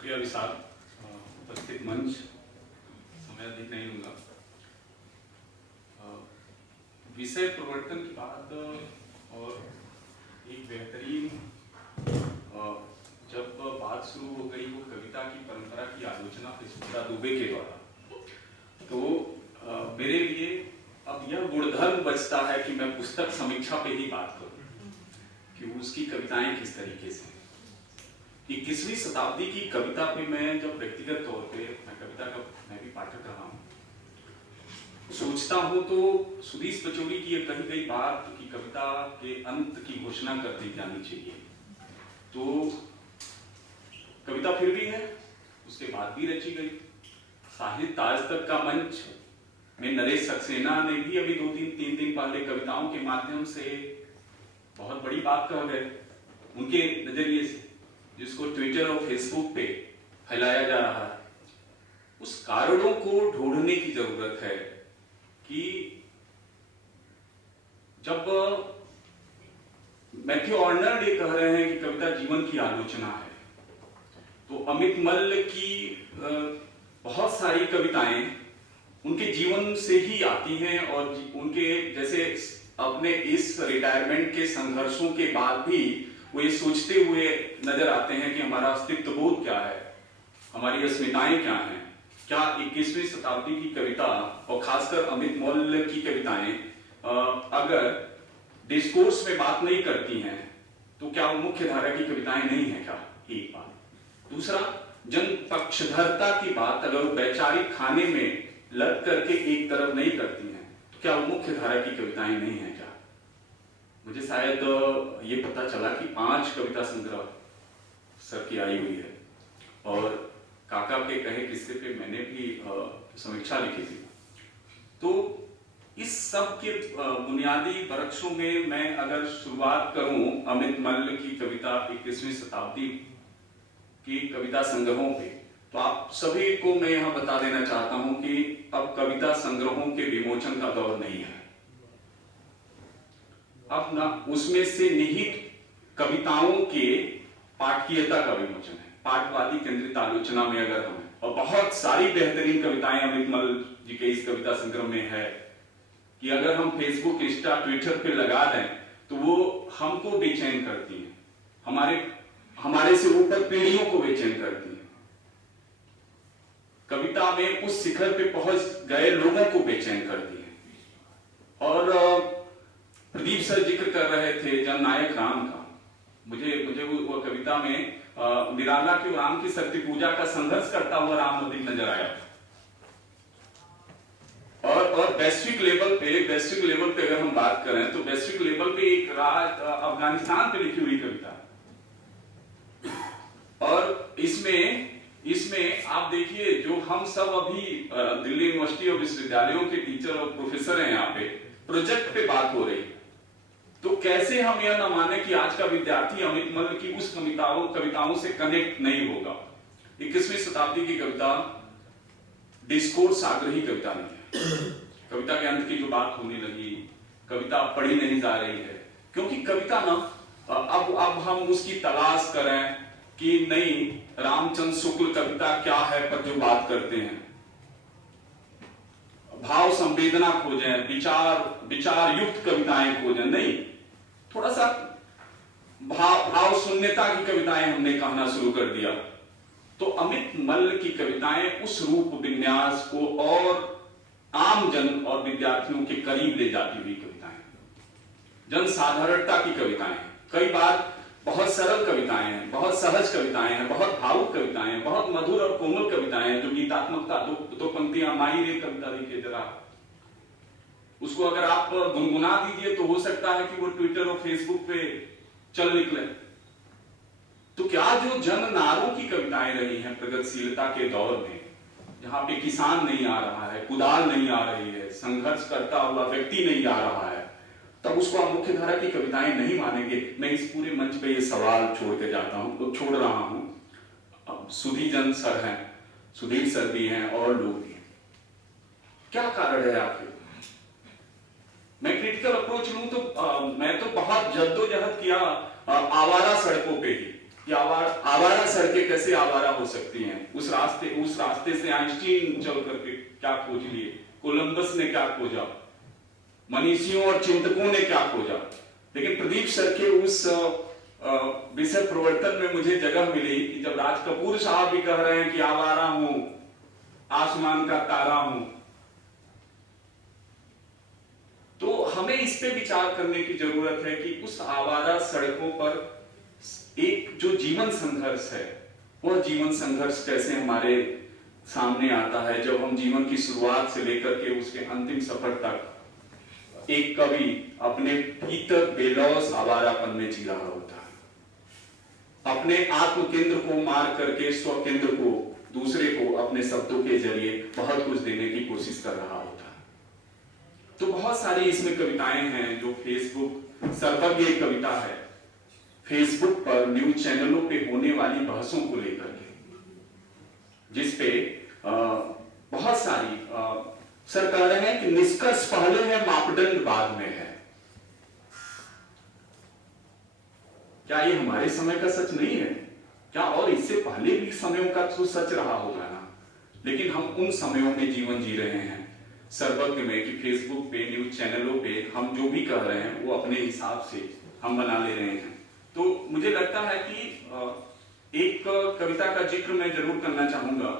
शुक्रिया विशाल। उपस्थित मंच, समय अधिक नहीं लूंगा। विषय प्रवर्तन की बात और एक बेहतरीन जब बात शुरू हो गई वो कविता की परंपरा की आलोचना सुचित्रा दुबे के द्वारा, तो मेरे लिए अब यह गुणधर्म बचता है कि मैं पुस्तक समीक्षा पे ही बात करूं कि उसकी कविताएं किस तरीके से। 21वीं शताब्दी की कविता पे मैं जब व्यक्तिगत तौर पे मैं भी पाठक रहा हूँ, सोचता हूँ तो सुधीश पचौरी की ये कही गई बात कि कविता के अंत की घोषणा कर दी जानी चाहिए, तो कविता फिर भी है, उसके बाद भी रची गई। साहित्य आज तक का मंच में नरेश सक्सेना ने भी अभी 2-3 दिन पहले कविताओं के माध्यम से बहुत बड़ी बात कह गए उनके नजरिए से, जिसको ट्विटर और फेसबुक पे फैलाया जा रहा है। उस कारणों को ढूंढने की जरूरत है कि जब मैथ्यू आर्नल्ड ये कह रहे हैं कि कविता जीवन की आलोचना है, तो अमित मल्ल की बहुत सारी कविताएं उनके जीवन से ही आती हैं और उनके जैसे अपने इस रिटायरमेंट के संघर्षों के बाद भी वो ये सोचते हुए नजर आते हैं कि हमारा अस्तित्व बोध क्या है, हमारी अस्मिताएं क्या हैं। क्या 21वीं शताब्दी की कविता और खासकर अमित मल्ल की कविताएं अगर डिस्कोर्स में बात नहीं करती हैं तो क्या वो मुख्य धारा की कविताएं नहीं है क्या? एक बात। दूसरा, जन पक्षधरता की बात अगर वो वैचारिक खाने में लग करके एक तरफ नहीं करती हैं तो क्या वो मुख्य धारा की कविताएं नहीं है क्या? मुझे शायद ये पता चला कि 5 कविता संग्रह सर की आई हुई है और काका के कहे किस्से पे मैंने भी समीक्षा लिखी थी। तो इस सब के बुनियादी वृक्षों में मैं अगर शुरुआत करूं अमित मल्ल की कविता 21वीं शताब्दी की कविता संग्रहों पे, तो आप सभी को मैं यहां बता देना चाहता हूं कि अब कविता संग्रहों के विमोचन का दौर नहीं है। अब ना उसमें से निहित कविताओं के पाठकीयता का विमोचन है, पाठवादी केंद्रित आलोचना में अगर हम, और बहुत सारी बेहतरीन कविताएं अमित मल्ल जी के इस कविता संग्रह में है कि अगर हम फेसबुक, इंस्टा, ट्विटर पे लगा दें तो वो हमको बेचैन करती हैं, हमारे से ऊपर पीढ़ियों को बेचैन करती हैं। कविता में उस शिखर पे पहुंच गए लोगों को बेचैन करती हैं। और प्रदीप सर जिक्र कर रहे थे जननायक राम का, मुझे वो कविता में निराला के राम की शक्ति पूजा का संघर्ष करता हुआ राम अधिक नजर आया। और वैश्विक लेवल पे अगर हम बात करें तो वैश्विक लेवल पे एक अफगानिस्तान पे लिखी हुई कविता, और इसमें आप देखिए जो हम सब अभी दिल्ली यूनिवर्सिटी और विश्वविद्यालयों के टीचर और प्रोफेसर हैं, यहाँ पे प्रोजेक्ट पे बात हो रही, तो कैसे हम यह न माने कि आज का विद्यार्थी अमित मल्ल की उस कविताओं से कनेक्ट नहीं होगा। 21वीं शताब्दी की कविता डिस्कोर्स आग्रही कविता नहीं है। कविता के अंत की जो बात होने लगी, कविता पढ़ी नहीं जा रही है, क्योंकि कविता ना अब हम उसकी तलाश करें कि नहीं रामचंद्र शुक्ल कविता क्या है पर जो बात करते हैं, भाव संवेदना खोजें, विचार युक्त कविताएं खोजें, नहीं थोड़ा सा भाव शून्यता की कविताएं हमने कहना शुरू कर दिया। तो अमित मल्ल की कविताएं उस रूप विन्यास को और आम जन और विद्यार्थियों के करीब ले जाती हुई कविताएं, जन साधारणता की कविताएं, कई बार बहुत सरल कविताएं हैं, बहुत सहज कविताएं हैं, बहुत भावुक कविताएं हैं, बहुत मधुर और कोमल कविताएं हैं, जो गीतात्मकता, दो पंक्तियां माई रे कविता देखिए जरा, उसको अगर आप गुनगुना दीजिए तो हो सकता है कि वो ट्विटर और फेसबुक पे चल निकले। तो क्या जो जन नारों की कविताएं रही हैं प्रगतिशीलता के दौर में, जहां पे किसान नहीं आ रहा है, कुदाल नहीं आ रही है, संघर्ष करता हुआ व्यक्ति नहीं आ रहा है, तब उसको आप मुख्य धारा की कविताएं नहीं मानेंगे। मैं इस पूरे मंच पे ये सवाल छोड़ रहा हूं। सुधीजन सर हैं, सुधीर सर भी हैं और लोग भी हैं, क्या कारण है आखिर? मैं क्रिटिकल अप्रोच लूं तो मैं तो बहुत जद्दोजहद किया आवारा सड़कों पे ही, कि आवारा सड़कें कैसे आवारा हो सकती हैं। उस रास्ते से आइंस्टीन चल करके क्या खोज लिए, कोलंबस ने क्या खोजा, मनीषियों और चिंतकों ने क्या खोजा। लेकिन प्रदीप सर के उस विषय प्रवर्तन में मुझे जगह मिली कि जब राज कपूर साहब भी कह रहे हैं कि आवारा हूं, आसमान का तारा हूं, तो हमें इस पे विचार करने की जरूरत है कि उस आवारा सड़कों पर एक जो जीवन संघर्ष है, वह जीवन संघर्ष कैसे हमारे सामने आता है जब हम जीवन की शुरुआत से लेकर के उसके अंतिम सफर तक एक कवि अपने भीतर बेलौस आवारापन में जी रहा होता है, अपने आत्म केंद्र को मार करके स्व केंद्र को, दूसरे को अपने शब्दों के जरिए बहुत कुछ देने की कोशिश कर रहा होता है। तो बहुत सारी इसमें कविताएं हैं जो फेसबुक, सर्वज्ञ एक कविता है फेसबुक पर न्यूज चैनलों पे होने वाली बहसों को लेकर के, जिसपे बहुत सारी सर कह रहे हैं कि निष्कर्ष पहले है, मापदंड बाद में है। क्या ये हमारे समय का सच नहीं है क्या? और इससे पहले भी समयों का तो सच रहा होगा ना, लेकिन हम उन समयों में जीवन जी रहे हैं सर्वज्ञ में कि फेसबुक पे, न्यूज चैनलों पे हम जो भी कह रहे हैं वो अपने हिसाब से हम बना ले रहे हैं। तो मुझे लगता है कि एक कविता का जिक्र मैं जरूर करना चाहूंगा।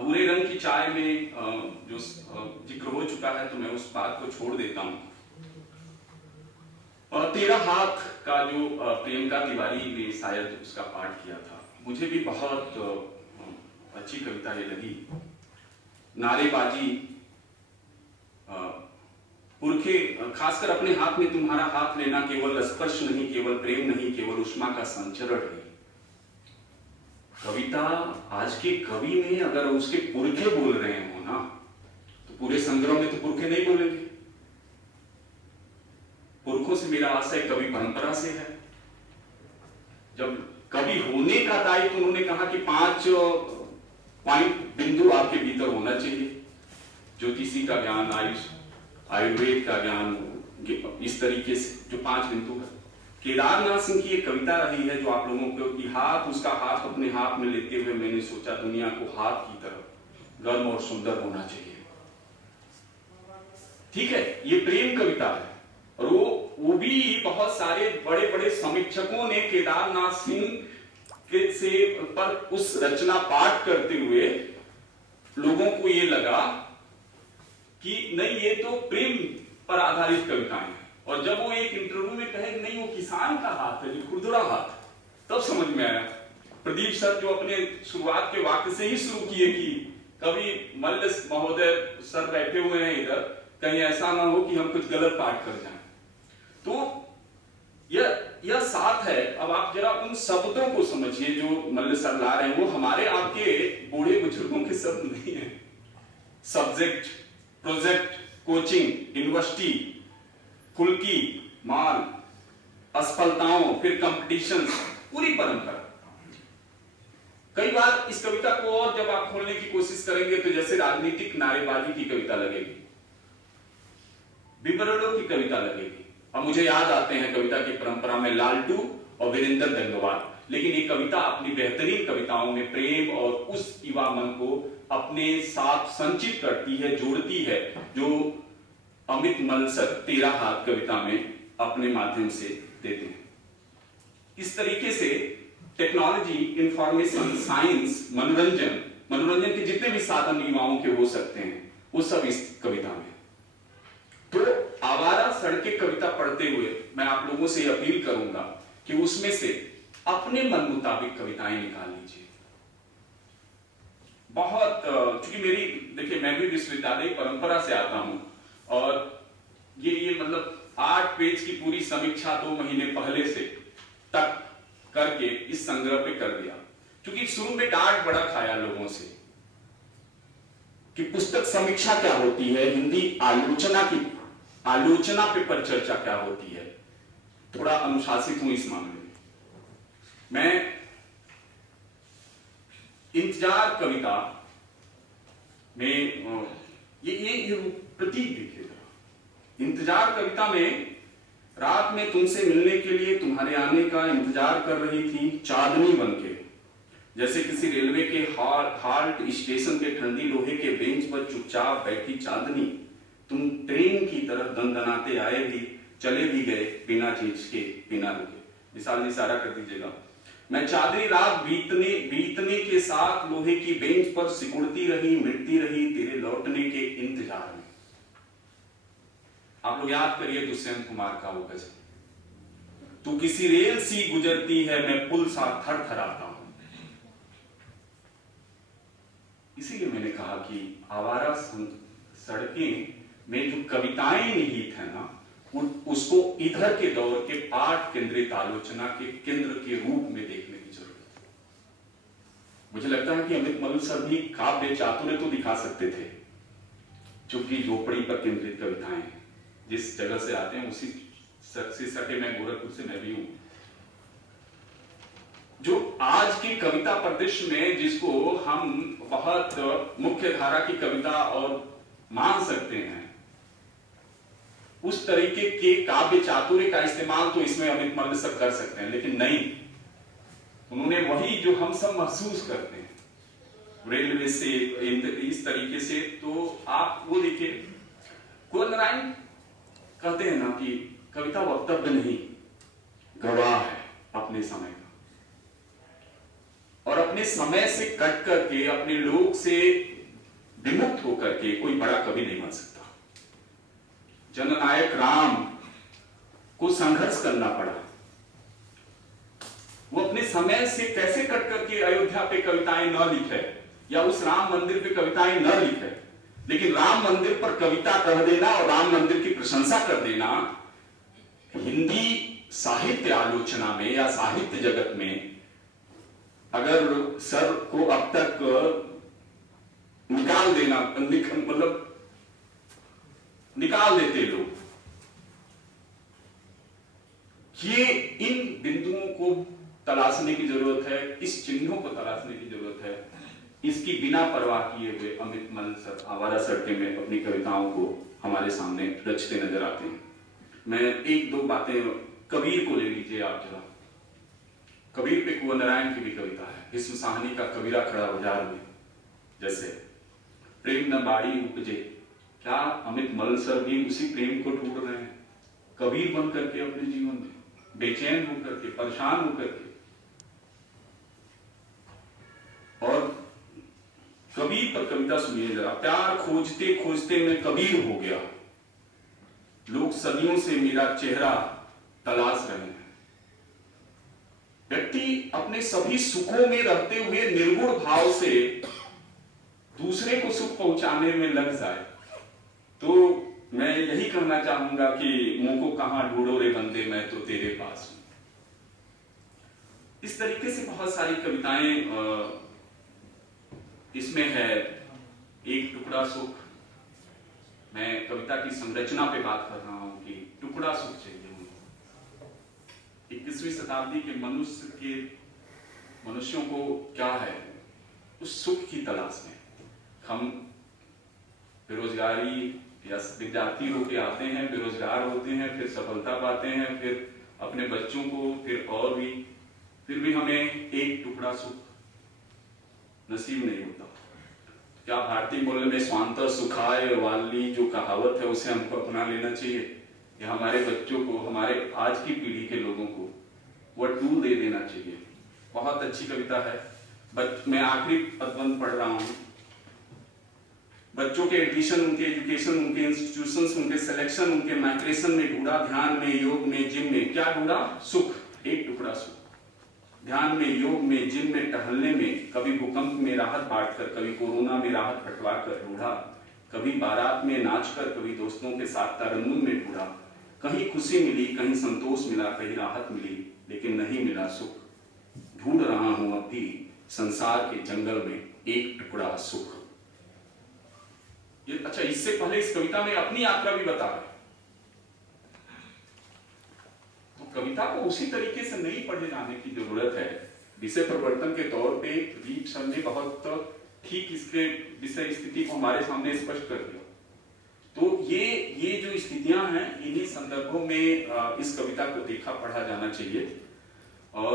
भूरे रंग की चाय में जो जिक्र हो चुका है तो मैं उस बात को छोड़ देता हूं। तेरा हाथ का जो प्रियंका तिवारी ने शायद उसका पाठ किया था, मुझे भी बहुत अच्छी कविता ये लगी। नारेबाजी, पुरखे, खासकर अपने हाथ में तुम्हारा हाथ लेना केवल स्पर्श नहीं, केवल प्रेम नहीं, केवल उष्मा का संचरण नहीं। कविता आज के कवि में अगर उसके पुरखे बोल रहे हो ना, तो पूरे संग्रह में तो पुरखे नहीं बोलेंगे। पुरखों से मेरा आशय कवि परंपरा से है। जब कवि होने का दायित्व उन्होंने कहा कि 5 पॉइंट बिंदु आपके भीतर होना चाहिए, ज्योतिषी का ज्ञान, आयुर्वेद का ज्ञान, इस तरीके से जो 5 बिंदु है। केदारनाथ सिंह की एक कविता रही है जो आप लोगों को कि हाथ, उसका हाथ अपने हाथ में लेते हुए मैंने सोचा दुनिया को हाथ की तरह गर्म और सुंदर होना चाहिए। ठीक है, ये प्रेम कविता है और वो भी बहुत सारे बड़े बड़े समीक्षकों ने केदारनाथ सिंह के से पर उस रचना पाठ करते हुए लोगों को ये लगा कि नहीं, ये तो प्रेम पर आधारित कविताएं हैं। और जब वो एक इंटरव्यू में कहे नहीं वो किसान का हाथ है, जो खुरदुरा हाथ, तब समझ में आया। प्रदीप सर जो अपने शुरुआत के वाक्य से ही शुरू किए कि कवि मल्ल महोदय सर बैठे हुए हैं इधर, कहीं ऐसा ना हो कि हम कुछ गलत पाठ कर जाएं। तो यह साथ है। अब आप जरा उन शब्दों को समझिए जो मल्ल सर ला रहे हैं, वो हमारे आपके बूढ़े बुजुर्गों के शब्द नहीं है। सब्जेक्ट, प्रोजेक्ट, कोचिंग, यूनिवर्सिटी, फुल्की, माल, असफलताओं, फिर कंपटीशन, पूरी परंपरा। कई बार इस कविता को और जब आप खोलने की कोशिश करेंगे तो जैसे राजनीतिक नारेबाजी की कविता लगेगी, विवरणों की कविता लगेगी। अब मुझे याद आते हैं कविता की परंपरा में लालटू और वीरेंद्र दंगवाल, लेकिन ये कविता अपनी बेहतरीन कविताओं में प्रेम और उस युवा मन को अपने साथ संचित करती है, जोड़ती है, जो अमित मल्ल सर तेरा हाथ कविता में अपने माध्यम से देते हैं। इस तरीके से टेक्नोलॉजी, इंफॉर्मेशन, साइंस, मनोरंजन के जितने भी साधन युवाओं के हो सकते हैं वो सब इस कविता में। तो आवारा सड़कें कविता पढ़ते हुए मैं आप लोगों से अपील करूंगा कि उसमें से अपने मन मुताबिक कविताएं निकाल लीजिए। बहुत चूंकि मेरी, देखिए मैं भी विश्वविद्यालय परंपरा से आता हूं और ये मतलब 8 पेज की पूरी समीक्षा 2 महीने पहले से तक करके इस संग्रह पे कर दिया, क्योंकि शुरू में डांट बड़ा खाया लोगों से कि पुस्तक समीक्षा क्या होती है, हिंदी आलोचना पे पर चर्चा क्या होती है। थोड़ा अनुशासित हूं इस मामले में। मैं इंतजार कविता में ये प्रतीक देखिएगा। इंतजार कविता में रात में तुमसे मिलने के लिए तुम्हारे आने का इंतजार कर रही थी चांदनी बनके, जैसे किसी रेलवे के हाल्ट स्टेशन के ठंडी लोहे के बेंच पर चुपचाप बैठी चांदनी। तुम ट्रेन की तरह दनदनाते आए भी, चले भी गए बिना झिझके, बिना रुके। विशाल जी इशारा कर दीजिएगा। मैं चांदनी रात बीतने के साथ लोहे की बेंच पर सिकुड़ती रही, मिटती रही तेरे लौटने के इंतजार में। आप लोग याद करिए दुष्यंत कुमार का वो गजल, तू किसी रेल सी गुजरती है, मैं पुल सा थरथराता हूं। इसीलिए मैंने कहा कि आवारा सड़कें में जो कविताएं निहित है ना, उसको इधर के दौर के पाठ केंद्रित आलोचना के केंद्र के रूप में देखने की जरूरत है। मुझे लगता है कि अमित मल्ल सर भी काव्य चातुर्य तो दिखा सकते थे, चूंकि झोपड़ी पर केंद्रित कविताएं हैं। जिस जगह से आते हैं उसी से सटे, मैं गोरखपुर से मैं भी हूं। जो आज की कविता परिदृश्य में जिसको हम बहुत मुख्य धारा की कविता और मान सकते हैं, उस तरीके के काव्य चातुर्य का इस्तेमाल तो इसमें अमित मल्ल सब कर सकते हैं, लेकिन नहीं, उन्होंने वही जो हम सब महसूस करते हैं रेलवे से इस तरीके से। तो आप वो देखिए, कुंवर नारायण कहते हैं ना कि कविता वक्तव्य नहीं, गवाह है अपने समय का, और अपने समय से कट करके, अपने लोग से विमुक्त होकर के कोई बड़ा कवि नहीं बन सकता। जननायक राम को संघर्ष करना पड़ा, वो अपने समय से कैसे कट करके अयोध्या पे कविताएं न लिखे या उस राम मंदिर पे कविताएं न लिखे, लेकिन राम मंदिर पर कविता कह देना और राम मंदिर की प्रशंसा कर देना हिंदी साहित्य आलोचना में या साहित्य जगत में अगर सर को अब तक निकाल देना, मतलब निकाल देते लोग, ये इन बिंदुओं को तलाशने की जरूरत है, इस चिन्हों को तलाशने की जरूरत है। इसकी बिना परवाह किए हुए अमित मल्ल सर आवारा सड़कें में अपनी कविताओं को हमारे सामने रचते नजर आते हैं। मैं एक दो बातें, कबीर को ले लीजिए आप जरा। कबीर पे कुंवर नारायण की भी कविता है, भीष्म साहनी का कबीरा खड़ा बाजार में, जैसे प्रेम न बाड़ी उपजे। क्या अमित मल्ल सर भी उसी प्रेम को ढूंढ रहे हैं कबीर बन करके अपने जीवन में, बेचैन होकर के, परेशान होकर के? और कबीर पर कविता सुनिए जरा। प्यार खोजते खोजते मैं कबीर हो गया, लोग सदियों से मेरा चेहरा तलाश रहे हैं। व्यक्ति अपने सभी सुखों में रहते हुए निर्गुण भाव से दूसरे को सुख पहुंचाने में लग जाए, तो मैं यही कहना चाहूंगा कि मुंह को कहां ढूंढो रे बंदे, मैं तो तेरे पास हूं। इस तरीके से बहुत सारी कविताएं इसमें है। एक टुकड़ा सुख, मैं कविता की संरचना पे बात कर रहा हूं कि टुकड़ा सुख चाहिए उनको। 21वीं शताब्दी के मनुष्यों को क्या है, उस सुख की तलाश में। हम बेरोजगारी या विद्यार्थी होके आते हैं, बेरोजगार होते हैं, फिर सफलता पाते हैं, फिर अपने बच्चों को, फिर भी हमें एक टुकड़ा सुख नसीब नहीं होता। क्या भारतीय मूल्य में स्वांतः सुखाय वाली जो कहावत है उसे हमको अपना लेना चाहिए, या हमारे बच्चों को, हमारे आज की पीढ़ी के लोगों को वह टूल दे देना चाहिए? बहुत अच्छी कविता है। मैं आखिरी पदबंध पढ़ रहा हूं। बच्चों के एडमिशन, उनके एजुकेशन, उनके इंस्टीट्यूशंस, उनके सिलेक्शन, उनके माइग्रेशन में ढूंढा, ध्यान में, योग में, जिम में। क्या ढूंढा? सुख, एक टुकड़ा सुख। ध्यान में, योग में, जिम में, टहलने में, कभी भूकंप में राहत बांटकर, कभी कोरोना में राहत बंटवा कर ढूंढा, कभी बारात में नाचकर, कभी दोस्तों के साथ तरन्नुम में ढूंढा। कहीं खुशी मिली, कहीं संतोष मिला, कहीं राहत मिली, लेकिन नहीं मिला सुख। ढूंढ रहा हूं अब भी संसार के जंगल में एक टुकड़ा सुख। अच्छा, इससे पहले इस कविता में अपनी यात्रा भी बता रहे, तो कविता को उसी तरीके से नहीं पढ़े जाने की जरूरत है। विषय परिवर्तन के तौर पे प्रदीप सर ने बहुत ठीक इसके विषय स्थिति को हमारे सामने स्पष्ट कर दिया। तो ये जो स्थितियां हैं इन्हीं संदर्भों में इस कविता को देखा पढ़ा जाना चाहिए। और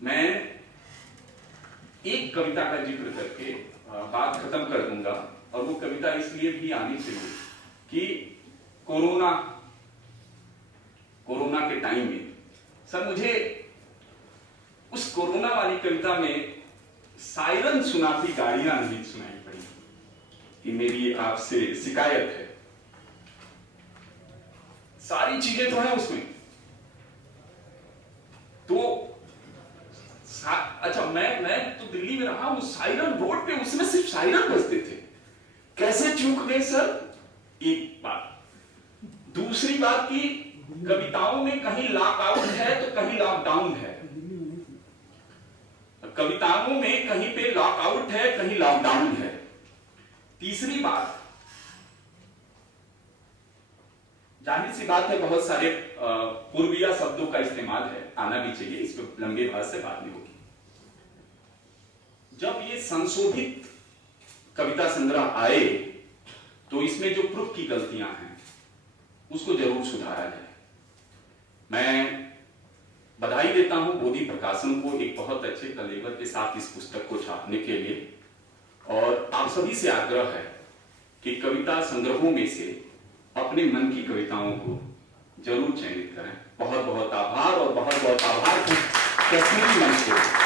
मैं एक कविता का जिक्र करके बात खत्म कर दूंगा, और वो कविता इसलिए भी आनी चाहिए कि कोरोना के टाइम में सर मुझे उस कोरोना वाली कविता में सायरन सुनाती गाड़ियां नहीं सुनाई पड़ी। कि मेरी आपसे शिकायत है, सारी चीजें तो है उसमें। तो अच्छा, मैं तो दिल्ली में रहा हूं, सायरन रोड पे उसमें सिर्फ सायरन बजते थे। कैसे चूक गए सर? एक बात। दूसरी बात की कविताओं में कहीं लॉकआउट है तो कहीं लॉकडाउन है। कविताओं में कहीं पे लॉकआउट है, कहीं लॉकडाउन है। तीसरी बात, जाहिर सी बात है बहुत सारे पूर्विया शब्दों का इस्तेमाल है, आना भी चाहिए, इस पर लंबे भाग से बात नहीं होगी। जब ये संशोधित कविता संग्रह आए तो इसमें जो प्रूफ की गलतियां हैं उसको जरूर सुधारा जाए। मैं बधाई देता हूं बोधि प्रकाशन को एक बहुत अच्छे कलेवर के साथ इस पुस्तक को छापने के लिए, और आप सभी से आग्रह है कि कविता संग्रहों में से अपने मन की कविताओं को जरूर चयनित करें। बहुत बहुत आभार, और बहुत बहुत आभार कश्मीरी मंच को।